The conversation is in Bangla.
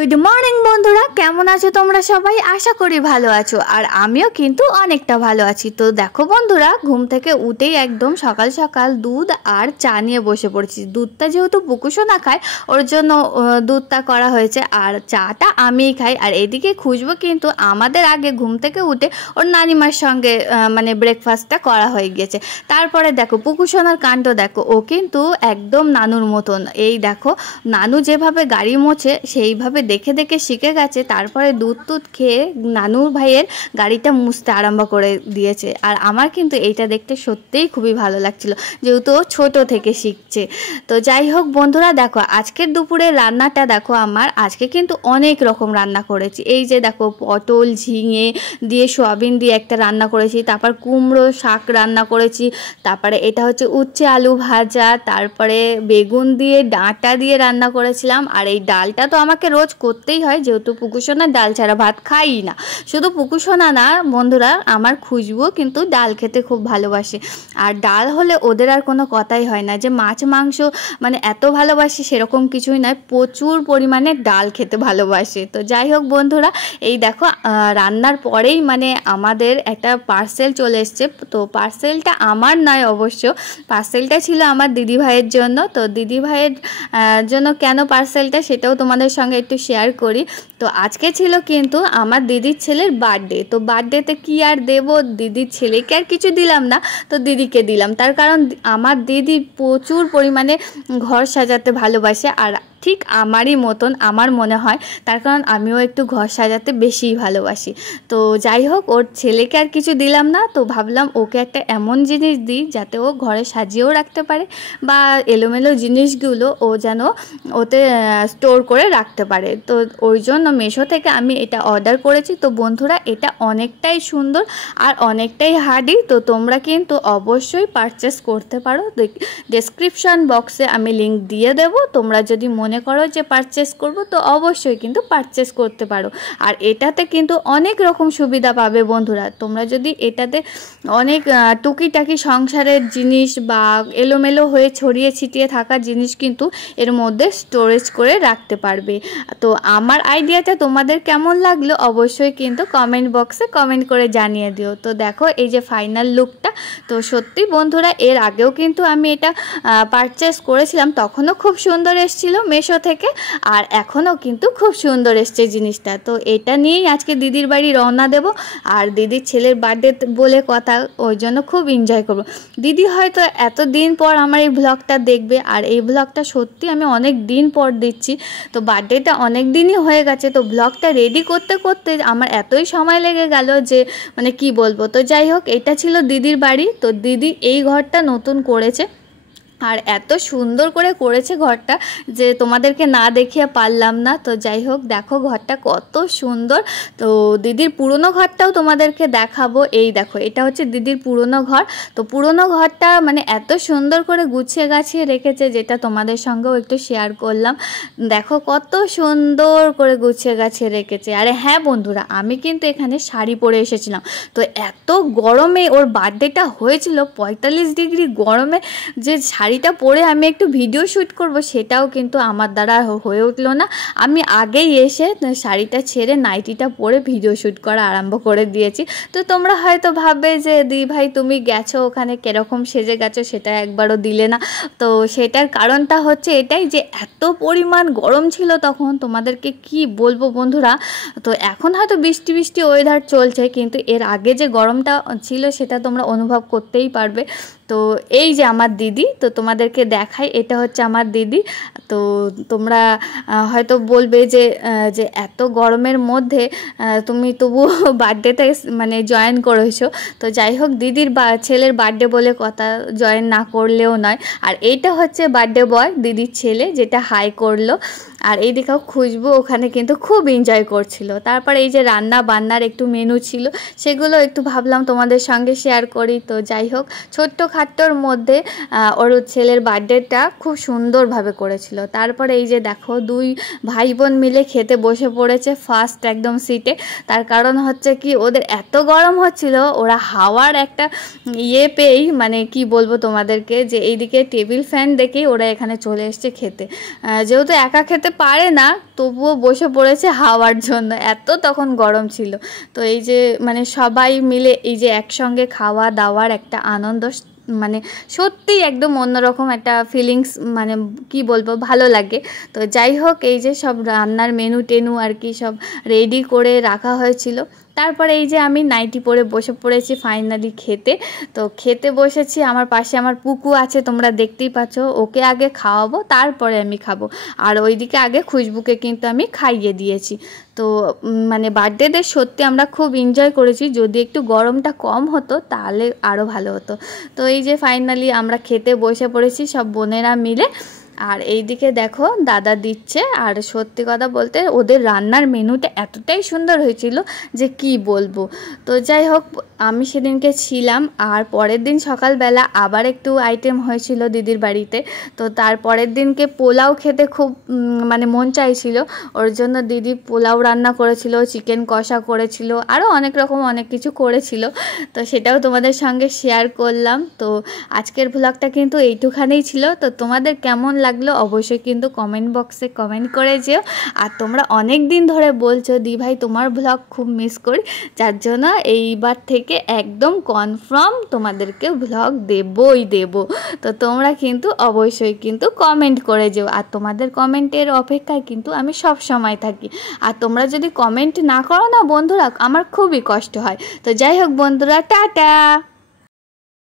গুড মর্নিং বন্ধুরা, কেমন আছো তোমরা সবাই? আশা করি ভালো আছো, আর আমিও কিন্তু অনেকটা ভালো আছি। তো দেখো বন্ধুরা, ঘুম থেকে উঠেই একদম সকাল সকাল দুধ আর চা নিয়ে বসে পড়েছি। দুধটা যেহেতু পুকুসো না খায়, ওর জন্য দুধটা করা হয়েছে, আর চাটা আমিই খাই। আর এদিকে খুশবু কিন্তু আমাদের আগে ঘুম থেকে উঠে ওর নানিমার সঙ্গে মানে ব্রেকফাস্টটা করা হয়ে গেছে। তারপরে দেখো পুকুসোনার কাণ্ড দেখো, ও কিন্তু একদম নানুর মতন। এই দেখো, নানু যেভাবে গাড়ি মোছে সেইভাবে দেখে দেখে শিখে গেছে। তারপরে দুধ খেয়ে নানুর ভাইয়ের গাড়িটা মুছতে আরম্ভ করে দিয়েছে। আর আমার কিন্তু এইটা দেখতে সত্যিই খুবই ভালো লাগছিল, যেহেতু ও ছোটো থেকে শিখছে। তো যাই হোক বন্ধুরা, দেখো আজকের দুপুরের রান্নাটা দেখো। আমার আজকে কিন্তু অনেক রকম রান্না করেছি। এই যে দেখো, পটল ঝিঙে দিয়ে সোয়াবিন দিয়ে একটা রান্না করেছি, তারপর কুমড়ো শাক রান্না করেছি, তারপরে এটা হচ্ছে উচ্ছে আলু ভাজা, তারপরে বেগুন দিয়ে ডাঁটা দিয়ে রান্না করেছিলাম। আর এই ডালটা তো আমাকে রোজ করতেই হয়, যেহেতু পুকুসোনা ডাল ছাড়া ভাত খাই না। শুধু পুকুসোনা না বন্ধুরা, আমার খুশবুও কিন্তু ডাল খেতে খুব ভালোবাসে। আর ডাল হলে ওদের আর কোনো কথাই হয় না যে মাছ মাংস মানে এত ভালোবাসে, সেরকম কিছুই নয়, প্রচুর পরিমাণে ডাল খেতে ভালোবাসে। তো যাই হোক বন্ধুরা, এই দেখো রান্নার পরেই মানে আমাদের একটা পার্সেল চলে এসছে। তো পার্সেলটা আমার নয় অবশ্য, পার্সেলটা ছিল আমার দিদিভাইয়ের জন্য। তো দিদিভাইয়ের জন্য কেন পার্সেলটা, সেটাও তোমাদের সঙ্গে একটু শেয়ার করি। তো আজকে ছিল কিন্তু আমার দিদির ছেলের বার্থডে। তো বার্থডেতে কি আর দেব, দিদির ছেলেকে আর কিছু দিলাম না, তো দিদিকে দিলাম। তার কারণ আমার দিদি প্রচুর পরিমাণে ঘর সাজাতে ভালোবাসে, আর ঠিক আমারই মতন আমার মনে হয়। তার কারণ আমিও একটু ঘর সাজাতে বেশিই ভালোবাসি। তো যাই হোক, ওর ছেলেকে আর কিছু দিলাম না, তো ভাবলাম ওকে একটা এমন জিনিস দিই যাতে ও ঘরে সাজিয়েও রাখতে পারে, বা এলোমেলো জিনিসগুলো ও যেন ওতে স্টোর করে রাখতে পারে। তো ওই জন্য মিশো থেকে আমি এটা অর্ডার করেছি। তো বন্ধুরা, এটা অনেকটাই সুন্দর আর অনেকটাই হার্ডি। তো তোমরা কিন্তু অবশ্যই পারচেস করতে পারো। ডেসক্রিপশন বক্সে আমি লিঙ্ক দিয়ে দেব। তোমরা যদি মনে করো যে পারচেস করব, তো অবশ্যই কিন্তু পারচেস করতে পারো। আর এটাতে কিন্তু অনেক রকম সুবিধা পাবে বন্ধুরা। তোমরা যদি এটাতে অনেক টুকিটাকি সংসারের জিনিস বা এলোমেলো হয়ে ছড়িয়ে ছিটিয়ে থাকা জিনিস কিন্তু এর মধ্যে স্টোরেজ করে রাখতে পারবে। তো আমার আইডিয়াটা তোমাদের কেমন লাগলো অবশ্যই কিন্তু কমেন্ট বক্সে কমেন্ট করে জানিয়ে দিও। তো দেখো এই যে ফাইনাল লুকটা, তো সত্যি বন্ধুরা এর আগেও কিন্তু আমি এটা পারচেস করেছিলাম, তখনও খুব সুন্দর এসেছিল মিশো থেকে, আর এখনও কিন্তু খুব সুন্দর এসছে জিনিসটা। তো এটা নিয়েই আজকে দিদির বাড়ি রওনা দেব। আর দিদির ছেলের বার্থডে বলে কথা, ওই জন্য খুব এনজয় করব। দিদি হয়তো এতদিন পর আমার এই ব্লগটা দেখবে, আর এই ব্লগটা সত্যি আমি অনেক দিন পর দিচ্ছি। তো বার্থডেটা অনেক দিনই হয়ে গেছে, তো ব্লগটা রেডি করতে করতে আমার এতই সময় লেগে গেল যে মানে কি বলবো। তো যাই হোক, এটা ছিল দিদির বাড়ি। তো দিদি এই ঘরটা নতুন করেছে, আর এত সুন্দর করে করেছে ঘরটা যে তোমাদেরকে না দেখিয়ে পারলাম না। তো যাই হোক, দেখো ঘরটা কত সুন্দর। তো দিদির পুরনো ঘরটাও তোমাদেরকে দেখাবো। এই দেখো, এটা হচ্ছে দিদির পুরনো ঘর। তো পুরনো ঘরটা মানে এত সুন্দর করে গুছিয়ে গাছিয়ে রেখেছে, যেটা তোমাদের সঙ্গেও একটু শেয়ার করলাম। দেখো কত সুন্দর করে গুছিয়ে গাছিয়ে রেখেছে। আরে হ্যাঁ বন্ধুরা, আমি কিন্তু এখানে শাড়ি পরে এসেছিলাম। তো এত গরমে ওর বার্থডেটা হয়েছিল 45 ডিগ্রি গরমে, যে শাড়িটা পরে আমি একটু ভিডিও শ্যুট করব, সেটাও কিন্তু আমার দ্বারা হয়ে উঠলো না। আমি আগেই এসে শাড়িটা ছেড়ে নাইটিটা পরে ভিডিও শ্যুট করা আরম্ভ করে দিয়েছি। তো তোমরা হয়তো ভাববে যে দি ভাই তুমি গেছো ওখানে কীরকম সেজে গেছো, সেটা একবারও দিলে না। তো সেটার কারণটা হচ্ছে এটাই যে এত পরিমাণ গরম ছিল তখন, তোমাদেরকে কি বলবো বন্ধুরা। তো এখন হয়তো বৃষ্টি বৃষ্টি ওয়েদার চলছে, কিন্তু এর আগে যে গরমটা ছিল সেটা তোমরা অনুভব করতেই পারবে। তো এই যে আমার দিদি, তো তোমাদেরকে দেখাই, এটা হচ্ছে আমার দিদি। তো তোমরা হয়তো বলবে যে যে এত গরমের মধ্যে তুমি তবু বার্থডেতে মানে জয়েন করেছো। তো যাই হোক, দিদির ছেলের বার্থডে বলে কথা, জয়েন না করলেও নয়। আর এইটা হচ্ছে বার্থডে বয়, দিদির ছেলে, যেটা হাই করলো। আর এই দেখাও খুশবু ওখানে কিন্তু খুব এনজয় করছিল। তারপরে এই যে রান্না বান্নার একটু মেনু ছিল, সেগুলো একটু ভাবলাম তোমাদের সঙ্গে শেয়ার করি। তো যাই হোক, ছোট্ট ছোটোখাট্টোর মধ্যে ওর ছেলের বার্থডেটা খুব সুন্দরভাবে করেছিল। তারপরে এই যে দেখো দুই ভাই বোন মিলে খেতে বসে পড়েছে ফার্স্ট একদম সিটে। তার কারণ হচ্ছে কি ওদের এত গরম হচ্ছিল, ওরা হাওয়ার একটা পেয়েই মানে কি বলবো তোমাদেরকে, যে এইদিকে টেবিল ফ্যান দেখেই ওরা এখানে চলে এসছে খেতে। যেহেতু একা খেতে পারে না তবুও বসে পড়েছে হাওয়ার জন্য, এত তখন গরম ছিল। তো এই যে মানে সবাই মিলে এই যে একসঙ্গে খাওয়া দাওয়ার একটা আনন্দ মানে সত্যি একদম অন্যরকম একটা ফিলিংস, মানে কি বলবো ভালো লাগে। তো যাই হোক এই যে সব রান্নার মেনু টেনু আর কি সব রেডি করে রাখা হয়েছিল। তারপরে এই যে আমি নাইটি পরে বসে পড়েছি ফাইনালি খেতে। তো খেতে বসেছি, আমার পাশে আমার পুকু আছে, তোমরা দেখতেই পাচ্ছ। ওকে আগে খাওয়াবো তারপরে আমি খাবো, আর ওইদিকে আগে খুশবুকে কিন্তু আমি খাইয়ে দিয়েছি। তো মানে বার্থডেতে সত্যি আমরা খুব এনজয় করেছি, যদি একটু গরমটা কম হতো তাহলে আরও ভালো হতো। তো এই যে ফাইনালি আমরা খেতে বসে পড়েছি সব বোনেরা মিলে। আর এইদিকে দেখো দাদা দিচ্ছে, আর সত্যি কথা বলতে ওদের রান্নার মেনুটা এতটাই সুন্দর হয়েছিল যে কি বলবো। তো যাই হোক আমি সেদিনকে ছিলাম, আর পরের দিন সকালবেলা আবার একটু আইটেম হয়েছিল দিদির বাড়িতে। তো তার পরের দিনকে পোলাও খেতে খুব মানে মন চাইছিল, ওর জন্য দিদি পোলাও রান্না করেছিল, চিকেন কষা করেছিল, আরও অনেক রকম অনেক কিছু করেছিল। তো সেটাও তোমাদের সঙ্গে শেয়ার করলাম। তো আজকের ভ্লগটা কিন্তু এইটুখানেই ছিল। তো তোমাদের কেমন লাগলো অবশ্যই কিন্তু কমেন্ট বক্সে কমেন্ট করে যেও। আর তোমরা অনেক দিন ধরে বলছো দি ভাই তোমার ভ্লগ খুব মিস করি, যার জন্য এইবার থেকে একদম কনফার্ম তোমাদেরকে ভ্লগ দেবই দেব। তো তোমরা কিন্তু অবশ্যই কিন্তু কমেন্ট করে যেও, আর তোমাদের কমেন্টের অপেক্ষায় কিন্তু আমি সব সময় থাকি। আর তোমরা যদি কমেন্ট না করো না বন্ধুরা, আমার খুবই কষ্ট হয়। তো যাই হোক বন্ধুরা, টাটা।